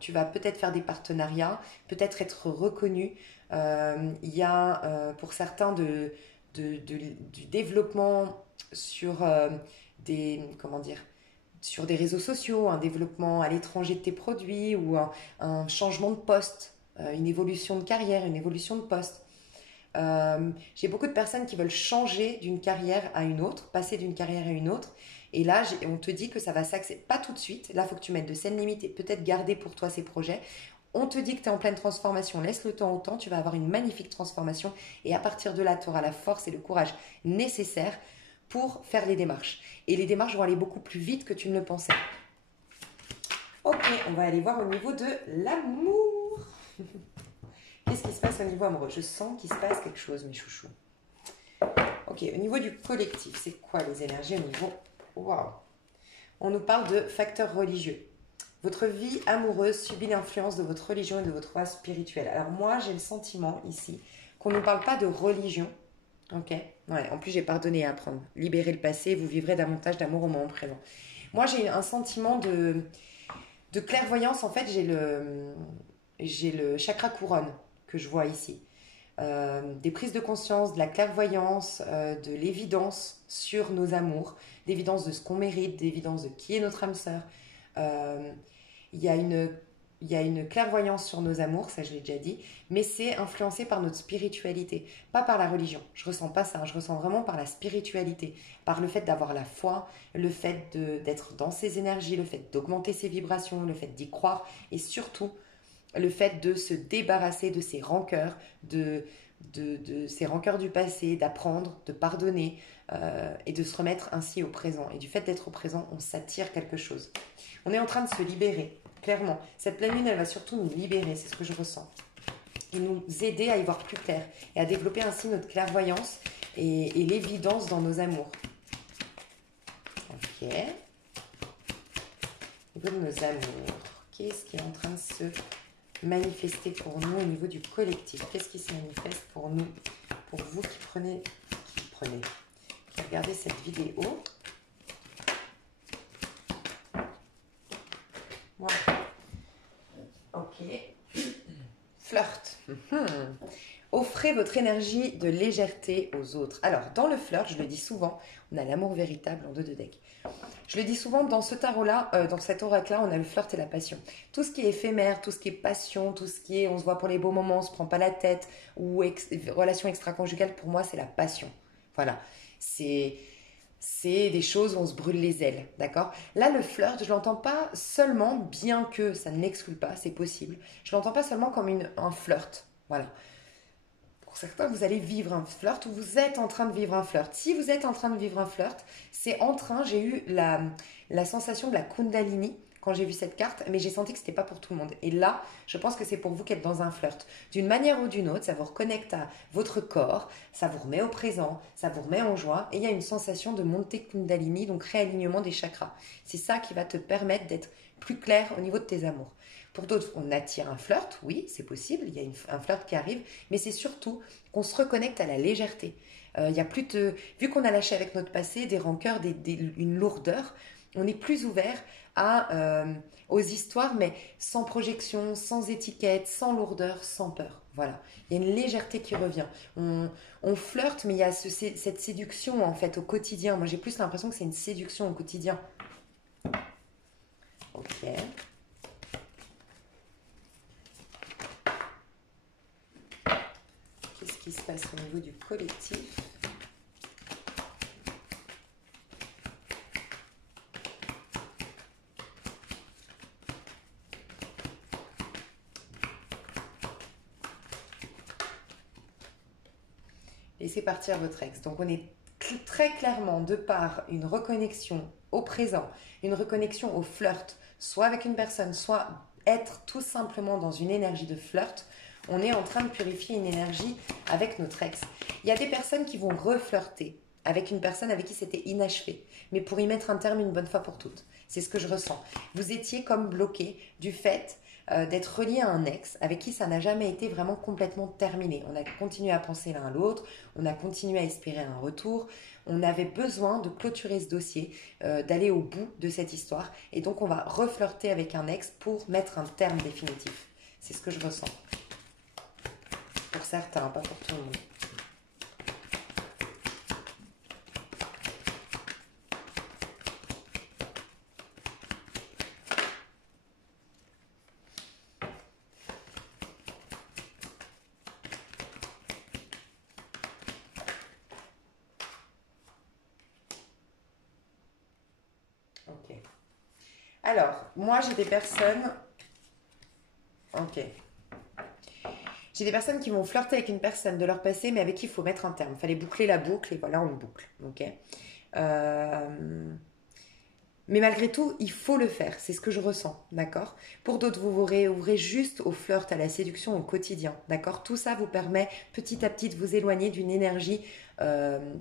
tu vas peut-être faire des partenariats, peut-être être reconnu. Il y a pour certains du développement sur comment dire, sur des réseaux sociaux, un développement à l'étranger de tes produits ou un changement de poste, une évolution de carrière, une évolution de poste. J'ai beaucoup de personnes qui veulent changer d'une carrière à une autre, passer d'une carrière à une autre. Et là, on te dit que ça va s'accélérer. Pas tout de suite. Là, il faut que tu mettes de scènes limites et peut-être garder pour toi ces projets. On te dit que tu es en pleine transformation. Laisse le temps au temps. Tu vas avoir une magnifique transformation. Et à partir de là, tu auras la force et le courage nécessaires pour faire les démarches. Et les démarches vont aller beaucoup plus vite que tu ne le pensais. Ok, on va aller voir au niveau de l'amour. Qu'est-ce qui se passe au niveau amoureux? Je sens qu'il se passe quelque chose, mes chouchous. Ok, au niveau du collectif, c'est quoi les énergies au niveau... Waouh! On nous parle de facteurs religieux. Votre vie amoureuse subit l'influence de votre religion et de votre voie spirituelle. Alors moi, j'ai le sentiment ici qu'on ne parle pas de religion. Ok? Ouais, en plus, j'ai pardonné à apprendre. Libérez le passé, vous vivrez davantage d'amour au moment présent. Moi, j'ai un sentiment de clairvoyance. En fait, j'ai le chakra couronne que je vois ici. Des prises de conscience, de la clairvoyance, de l'évidence sur nos amours, d'évidence de ce qu'on mérite, d'évidence de qui est notre âme sœur. Euh, il y a une clairvoyance sur nos amours, ça je l'ai déjà dit, mais c'est influencé par notre spiritualité, pas par la religion. Je ressens pas ça, je ressens vraiment par la spiritualité, par le fait d'avoir la foi, le fait d'être dans ses énergies, le fait d'augmenter ses vibrations, le fait d'y croire et surtout le fait de se débarrasser de ses rancœurs, de ses rancœurs du passé, d'apprendre, de pardonner et de se remettre ainsi au présent. Et du fait d'être au présent, on s'attire quelque chose. On est en train de se libérer, clairement. Cette pleine lune, elle va surtout nous libérer, c'est ce que je ressens. Et nous aider à y voir plus clair et à développer ainsi notre clairvoyance et l'évidence dans nos amours. Ok. Au niveau de nos amours, qu'est-ce qui est en train de se manifester pour nous au niveau du collectif? Qu'est-ce qui se manifeste pour nous, pour vous qui regardez cette vidéo? Voilà. Ok. Flirt. Offrez votre énergie de légèreté aux autres. Alors, dans le flirt, je le dis souvent, on a l'amour véritable en 2 de deck. Je le dis souvent, dans ce tarot-là, dans cet oracle-là, on a le flirt et la passion. Tout ce qui est éphémère, tout ce qui est passion, tout ce qui est on se voit pour les beaux moments, on se prend pas la tête, ou relation extra-conjugale, pour moi, c'est la passion. Voilà. C'est des choses où on se brûle les ailes, d'accord? Là, le flirt, je l'entends pas seulement, bien que ça ne l'exclut pas, c'est possible, je l'entends pas seulement comme un flirt. Voilà. Pour certains, vous allez vivre un flirt ou vous êtes en train de vivre un flirt. Si vous êtes en train de vivre un flirt, c'est en train, j'ai eu la sensation de la Kundalini quand j'ai vu cette carte, mais j'ai senti que c'était pas pour tout le monde. Et là, je pense que c'est pour vous qui êtes dans un flirt. D'une manière ou d'une autre, ça vous reconnecte à votre corps, ça vous remet au présent, ça vous remet en joie, et il y a une sensation de montée Kundalini, donc réalignement des chakras. C'est ça qui va te permettre d'être plus clair au niveau de tes amours. Pour d'autres, on attire un flirt, oui, c'est possible, il y a un flirt qui arrive, mais c'est surtout qu'on se reconnecte à la légèreté. Il y a plus de, vu qu'on a lâché avec notre passé des rancœurs, une lourdeur, on est plus ouvert aux histoires, mais sans projection, sans étiquette, sans lourdeur, sans peur. Voilà, il y a une légèreté qui revient. On flirte, mais il y a cette séduction en fait au quotidien. Moi, j'ai plus l'impression que c'est une séduction au quotidien. Ok. Qu'est-ce qui se passe au niveau du collectif? Laissez partir votre ex. Donc on est très clairement de par une reconnexion au présent, une reconnexion au flirt, soit avec une personne, soit être tout simplement dans une énergie de flirt, on est en train de purifier une énergie avec notre ex. Il y a des personnes qui vont reflirter avec une personne avec qui c'était inachevé, mais pour y mettre un terme une bonne fois pour toutes. C'est ce que je ressens. Vous étiez comme bloqué du fait d'être relié à un ex avec qui ça n'a jamais été vraiment complètement terminé. On a continué à penser l'un à l'autre, on a continué à espérer un retour, on avait besoin de clôturer ce dossier, d'aller au bout de cette histoire, et donc on va reflirter avec un ex pour mettre un terme définitif. C'est ce que je ressens. Pour certains, pas pour tout le monde. Ok. Alors, moi j'ai des personnes. Ok. J'ai des personnes qui vont flirter avec une personne de leur passé, mais avec qui il faut mettre un terme. Il fallait boucler la boucle, et voilà, on boucle. Ok. Euh, Mais malgré tout, il faut le faire. C'est ce que je ressens, d'accord? Pour d'autres, vous vous réouvrez juste au flirt, à la séduction au quotidien, d'accord? Tout ça vous permet petit à petit de vous éloigner d'une énergie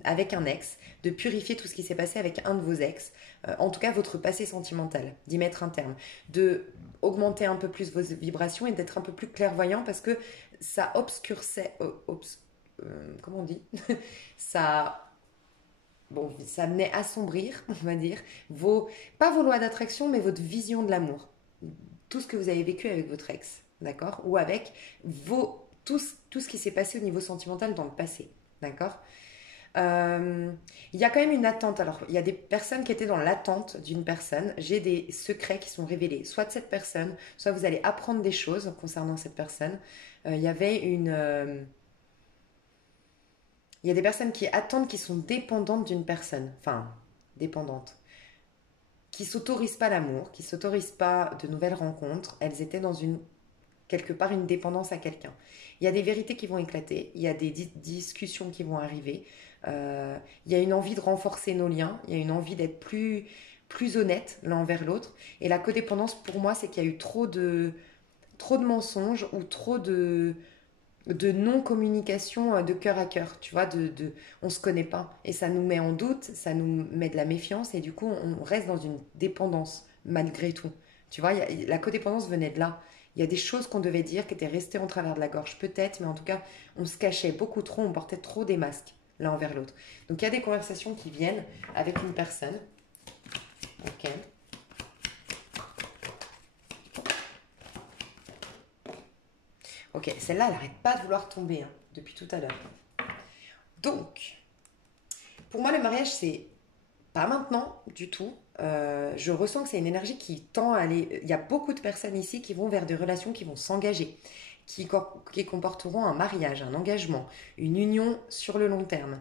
avec un ex, de purifier tout ce qui s'est passé avec un de vos ex, en tout cas votre passé sentimental, d'y mettre un terme, de augmenter un peu plus vos vibrations et d'être un peu plus clairvoyant parce que ça obscurcit, comment on dit? Ça bon, ça venait assombrir, on va dire, pas vos lois d'attraction, mais votre vision de l'amour. Tout ce que vous avez vécu avec votre ex, d'accord? Ou avec tout ce qui s'est passé au niveau sentimental dans le passé, d'accord? Euh, il y a quand même une attente. Alors, il y a des personnes qui étaient dans l'attente d'une personne. J'ai des secrets qui sont révélés, soit de cette personne, soit vous allez apprendre des choses concernant cette personne. Il y avait il y a des personnes qui attendent, qui sont dépendantes d'une personne. Enfin, dépendantes. Qui s'autorisent pas l'amour, qui s'autorisent pas de nouvelles rencontres. Elles étaient dans quelque part une dépendance à quelqu'un. Il y a des vérités qui vont éclater, il y a des discussions qui vont arriver, il y a une envie de renforcer nos liens, il y a une envie d'être plus honnête l'un envers l'autre. Et la codépendance, pour moi, c'est qu'il y a eu trop de mensonges ou trop de non-communication de cœur à cœur, tu vois, on se connaît pas et ça nous met en doute, ça nous met de la méfiance et du coup on reste dans une dépendance malgré tout. Tu vois, la codépendance venait de là. Il y a des choses qu'on devait dire qui étaient restées en travers de la gorge, peut-être, mais en tout cas, on se cachait beaucoup trop, on portait trop des masques l'un envers l'autre. Donc il y a des conversations qui viennent avec une personne. Ok. Ok, celle-là, elle n'arrête pas de vouloir tomber hein, depuis tout à l'heure. Donc, pour moi, le mariage, c'est Pas maintenant du tout. Je ressens que c'est une énergie qui tend à aller. Il y a beaucoup de personnes ici qui vont vers des relations qui vont s'engager, qui comporteront un mariage, un engagement, une union sur le long terme.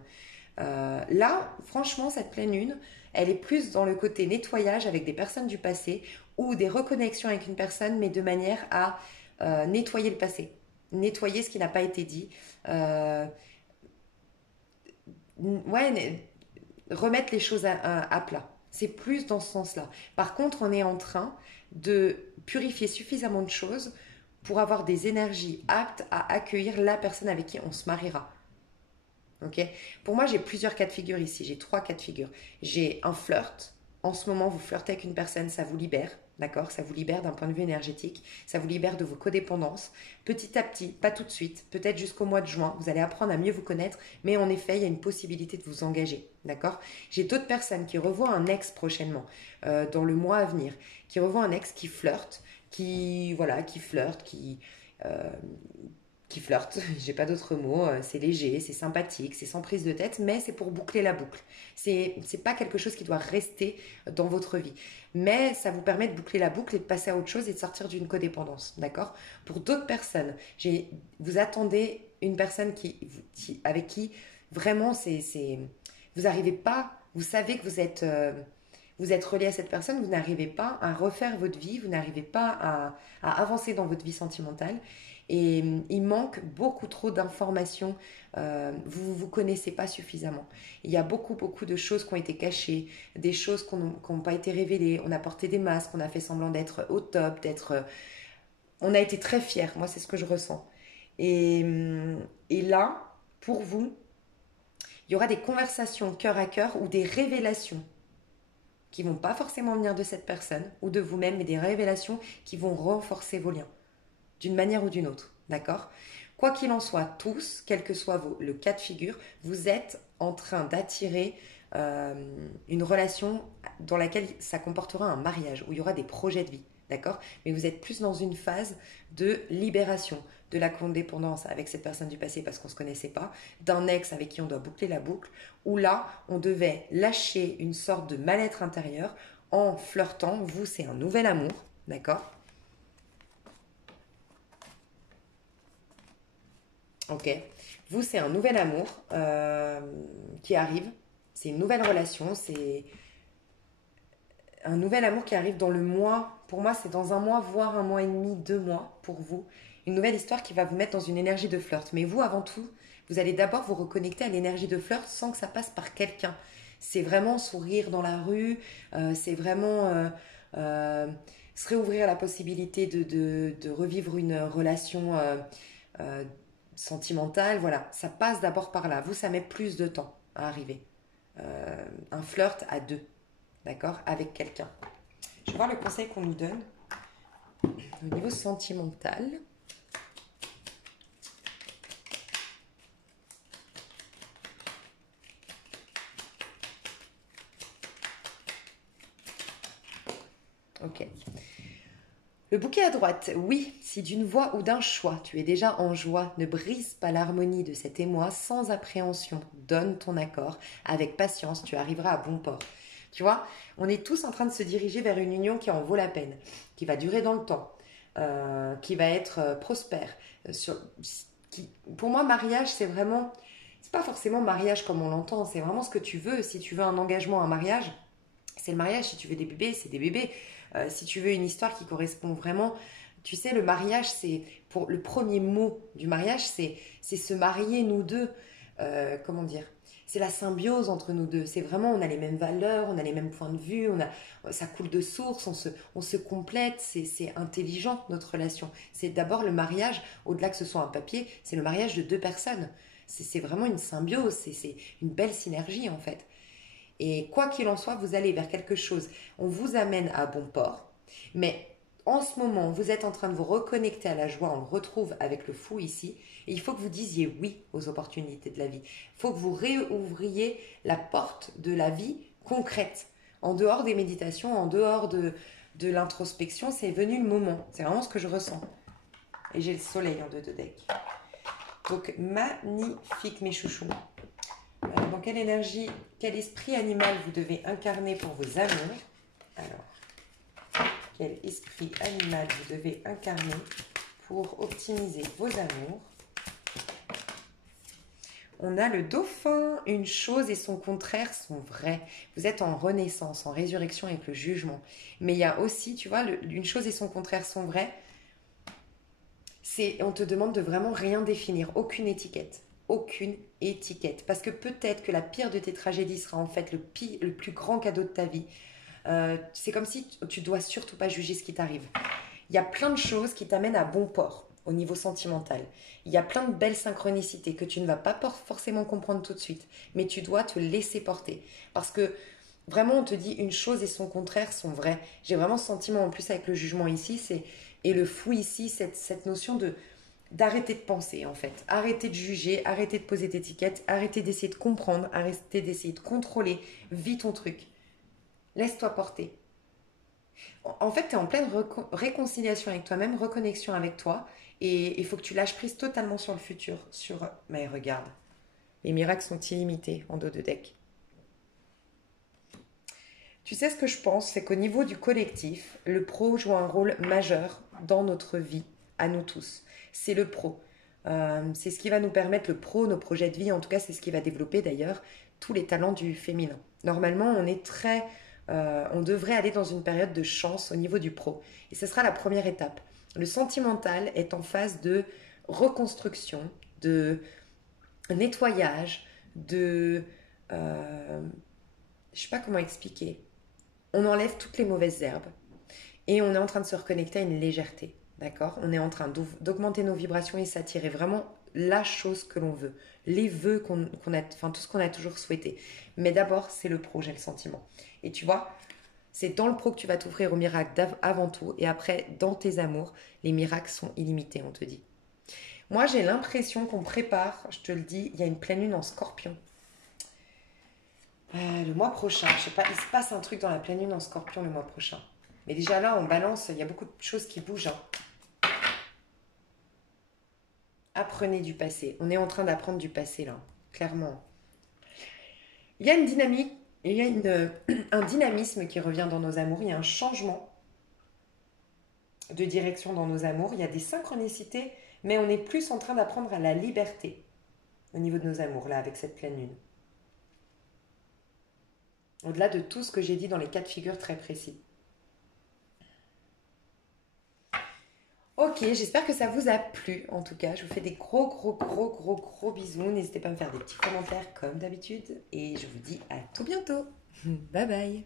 Là, franchement, cette pleine lune, elle est plus dans le côté nettoyage avec des personnes du passé ou des reconnexions avec une personne, mais de manière à nettoyer le passé, nettoyer ce qui n'a pas été dit. Euh, ouais, remettre les choses à plat. C'est plus dans ce sens-là. Par contre, on est en train de purifier suffisamment de choses pour avoir des énergies aptes à accueillir la personne avec qui on se mariera. Ok. Pour moi, j'ai plusieurs cas de figure ici. J'ai trois cas de figure. J'ai un flirt. En ce moment, vous flirtez avec une personne, ça vous libère. D'accord. Ça vous libère d'un point de vue énergétique. Ça vous libère de vos codépendances. Petit à petit, pas tout de suite, peut-être jusqu'au mois de juin, vous allez apprendre à mieux vous connaître. Mais en effet, il y a une possibilité de vous engager. D'accord. J'ai d'autres personnes qui revoient un ex prochainement, dans le mois à venir, qui revoient un ex qui flirte, voilà, qui flirte, euh, qui flirte, j'ai pas d'autres mots, c'est léger, c'est sympathique, c'est sans prise de tête, mais c'est pour boucler la boucle. C'est pas quelque chose qui doit rester dans votre vie. Mais ça vous permet de boucler la boucle et de passer à autre chose et de sortir d'une codépendance, d'accord. Pour d'autres personnes, vous attendez une personne avec qui vraiment vous n'arrivez pas, vous savez que vous êtes relié à cette personne, vous n'arrivez pas à refaire votre vie, vous n'arrivez pas à avancer dans votre vie sentimentale. Et il manque beaucoup trop d'informations. Vous ne vous connaissez pas suffisamment. Il y a beaucoup, beaucoup de choses qui ont été cachées, des choses qui n'ont pas été révélées. On a porté des masques, on a fait semblant d'être au top, on a été très fiers. Moi, c'est ce que je ressens. Et, et là, pour vous, il y aura des conversations cœur à cœur ou des révélations qui vont pas forcément venir de cette personne ou de vous-même, mais des révélations qui vont renforcer vos liens d'une manière ou d'une autre, d'accord. Quoi qu'il en soit, tous, quel que soit le cas de figure, vous êtes en train d'attirer une relation dans laquelle ça comportera un mariage, où il y aura des projets de vie, d'accord. Mais vous êtes plus dans une phase de libération de la codépendance avec cette personne du passé parce qu'on ne se connaissait pas, d'un ex avec qui on doit boucler la boucle, où là, on devait lâcher une sorte de mal-être intérieur en flirtant. Vous, c'est un nouvel amour, d'accord. Ok. Vous, c'est un nouvel amour qui arrive. C'est une nouvelle relation. C'est un nouvel amour qui arrive dans le mois. Pour moi, c'est dans un mois, voire un mois et demi, 2 mois pour vous. Une nouvelle histoire qui va vous mettre dans une énergie de flirt. Mais vous, avant tout, vous allez d'abord vous reconnecter à l'énergie de flirt sans que ça passe par quelqu'un. C'est vraiment sourire dans la rue. C'est vraiment se réouvrir la possibilité de revivre une relation euh, sentimentale, voilà, ça passe d'abord par là. Vous, ça met plus de temps à arriver. Un flirt à deux, d'accord, avec quelqu'un. Je vais voir le conseil qu'on nous donne au niveau sentimental. Ok. Le bouquet à droite, oui, si d'une voix ou d'un choix tu es déjà en joie, ne brise pas l'harmonie de cet émoi sans appréhension, donne ton accord, avec patience tu arriveras à bon port. Tu vois, on est tous en train de se diriger vers une union qui en vaut la peine, qui va durer dans le temps, qui va être prospère. Pour moi, mariage, c'est vraiment, c'est pas forcément mariage comme on l'entend, c'est vraiment ce que tu veux. Si tu veux un engagement, un mariage, c'est le mariage. Si tu veux des bébés, c'est des bébés. Si tu veux une histoire qui correspond vraiment, tu sais, le mariage, c'est pour le premier mot du mariage, c'est se marier nous deux. Comment dire? C'est la symbiose entre nous deux. C'est vraiment, on a les mêmes valeurs, on a les mêmes points de vue, ça coule de source, on se complète. C'est intelligent notre relation. C'est d'abord le mariage, au-delà que ce soit un papier, c'est le mariage de deux personnes. C'est vraiment une symbiose, c'est une belle synergie en fait. Et quoi qu'il en soit, vous allez vers quelque chose. On vous amène à bon port. Mais en ce moment, vous êtes en train de vous reconnecter à la joie. On le retrouve avec le fou ici. Et il faut que vous disiez oui aux opportunités de la vie. Il faut que vous réouvriez la porte de la vie concrète. En dehors des méditations, en dehors de l'introspection, c'est venu le moment. C'est vraiment ce que je ressens. Et j'ai le soleil en deux de deck. Donc magnifique mes chouchous. Dans quelle énergie Quel esprit animal vous devez incarner pour vos amours? Alors, quel esprit animal vous devez incarner pour optimiser vos amours? On a le dauphin. Une chose et son contraire sont vrais. Vous êtes en renaissance, en résurrection avec le jugement. Mais il y a aussi, tu vois, une chose et son contraire sont vrais. On te demande de vraiment rien définir, aucune étiquette. Aucune étiquette. Parce que peut-être que la pire de tes tragédies sera en fait le plus grand cadeau de ta vie. C'est comme si tu dois surtout pas juger ce qui t'arrive. Il y a plein de choses qui t'amènent à bon port au niveau sentimental. Il y a plein de belles synchronicités que tu ne vas pas forcément comprendre tout de suite, mais tu dois te laisser porter. Parce que vraiment, on te dit une chose et son contraire sont vrais. J'ai vraiment ce sentiment en plus avec le jugement ici, et le fou ici, cette notion d'arrêter de penser en fait. Arrêter de juger, arrêter de poser d'étiquettes, arrêter d'essayer de comprendre, arrêter d'essayer de contrôler. Vis ton truc. Laisse-toi porter. En fait, tu es en pleine réconciliation avec toi-même, reconnexion avec toi. Et il faut que tu lâches prise totalement sur le futur. Mais regarde, les miracles sont illimités en dos de deck. Tu sais ce que je pense, c'est qu'au niveau du collectif, le pro joue un rôle majeur dans notre vie, à nous tous. C'est le pro. C'est ce qui va nous permettre, le pro, nos projets de vie, en tout cas c'est ce qui va développer d'ailleurs tous les talents du féminin. Normalement, on devrait aller dans une période de chance au niveau du pro. Et ce sera la première étape. Le sentimental est en phase de reconstruction, de nettoyage, je ne sais pas comment expliquer. On enlève toutes les mauvaises herbes et on est en train de se reconnecter à une légèreté. D'accord? On est en train d'augmenter nos vibrations et s'attirer vraiment la chose que l'on veut. Les vœux enfin tout ce qu'on a toujours souhaité. Mais d'abord, c'est le pro, j'ai le sentiment. Et tu vois, c'est dans le pro que tu vas t'ouvrir au miracle avant tout. Et après, dans tes amours, les miracles sont illimités, on te dit. Moi, j'ai l'impression qu'on prépare, je te le dis, il y a une pleine lune en Scorpion. Le mois prochain, je sais pas, il se passe un truc dans la pleine lune en Scorpion le mois prochain. Mais déjà là, en Balance, il y a beaucoup de choses qui bougent. Hein. Apprenez du passé. On est en train d'apprendre du passé là, clairement. Il y a une dynamique, il y a un dynamisme qui revient dans nos amours. Il y a un changement de direction dans nos amours. Il y a des synchronicités, mais on est plus en train d'apprendre à la liberté au niveau de nos amours là, avec cette pleine lune. Au-delà de tout ce que j'ai dit dans les cas de figure très précis. Ok, j'espère que ça vous a plu. En tout cas, je vous fais des gros bisous. N'hésitez pas à me faire des petits commentaires comme d'habitude. Et je vous dis à tout bientôt. Bye bye.